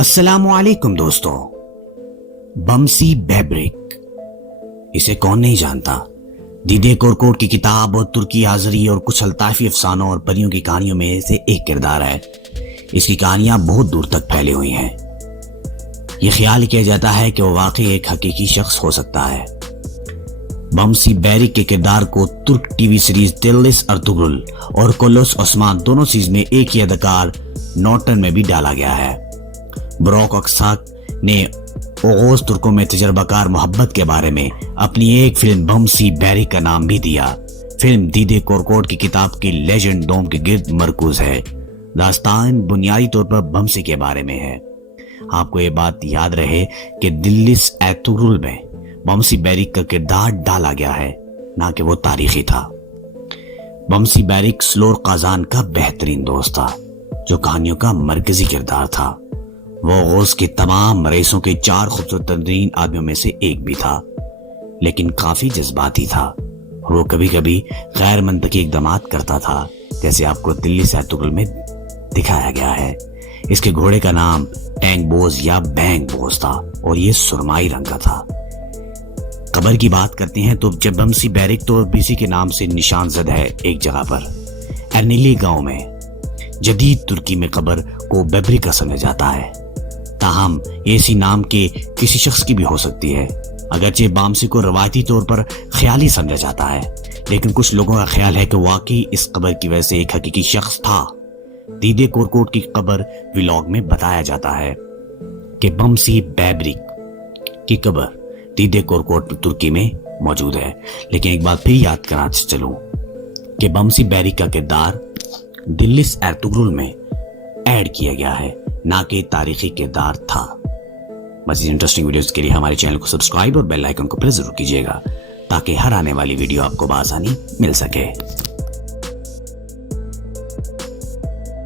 अस्सलाम वालेकुम दोस्तों। बमसी बैबरिक, इसे कौन नहीं जानता। दीदे कोरकोट की किताब और तुर्की आजरी और कुछ अल्ताफी अफसानों और परियों की कहानियों में से एक किरदार है। इसकी कहानियां बहुत दूर तक फैली हुई हैं। यह ख्याल किया जाता है कि वो वाकई एक हकीकी शख्स हो सकता है। बमसी बैरिक के किरदार को तुर्क टीवी सीरीज दिल्लिस अर्तुगरुल और कोलोस ओस्मान दोनों सीरीज में एक ही अदाकार नॉर्टन में भी डाला गया है। ब्रोक अक्साक ने ओगोज तुर्कों में तजर्बाकार मोहब्बत के बारे में अपनी एक फिल्म बमसी बैरिक का नाम भी दिया। फिल्म दीदे कोरकोट की किताब की लेजेंड डोम के गिर्द मरकूज है। दास्तान बुनियादी तौर पर बमसी के बारे में है। आपको ये बात याद रहे कि दिल्लिस अर्तुगरुल में बमसी बैरिक का किरदार डाला गया है, ना कि वो तारीखी था। बमसी बैरिक स्लोर काजान का बेहतरीन दोस्त था, जो कहानियों का मरकजी किरदार था। वो गौस के तमाम रईसों के 4 खूबसूरत तरीन आदमियों में से एक भी था, लेकिन काफी जज्बाती था और वो कभी कभी गैर मंतकी इकदामात करता था, जैसे आपको दिल्ली से अर्तुगरुल में दिखाया गया है। इसके घोड़े का नाम टैंग बोज या बैंग बोज था और ये सुरमाई रंग का था। कबर की बात करते हैं तो जब बमसी बैरिक तो बीसी के नाम से निशान जद है एक जगह पर एर्निली गांव में। जदीद तुर्की में कबर को बैबरिक का समझा जाता है, ताहम इसी नाम के किसी शख्स की भी हो सकती है। अगरचे बमसी को रवायती तौर पर ख्याली समझा जाता है, लेकिन कुछ लोगों का ख्याल है कि वाकई इस कबर की वजह से एक हकीकी शख्स था। दीदे कोरकोट की कबर व्लॉग में बताया जाता है कि बमसी बैबरिक की कबर दीदे कोरकोट तुर्की में मौजूद है। लेकिन एक बात फिर याद कराना चलूं कि बमसी बैरिक का किरदार दिल्लिस अर्तुगरुल में ऐड किया गया है, ना कि तारीखी किरदार था। मज़ीद इंटरेस्टिंग वीडियोस के लिए हमारे चैनल को सब्सक्राइब और बेल आइकन को प्रेस जरूर कीजिएगा, ताकि हर आने वाली वीडियो आपको बआसानी मिल सके।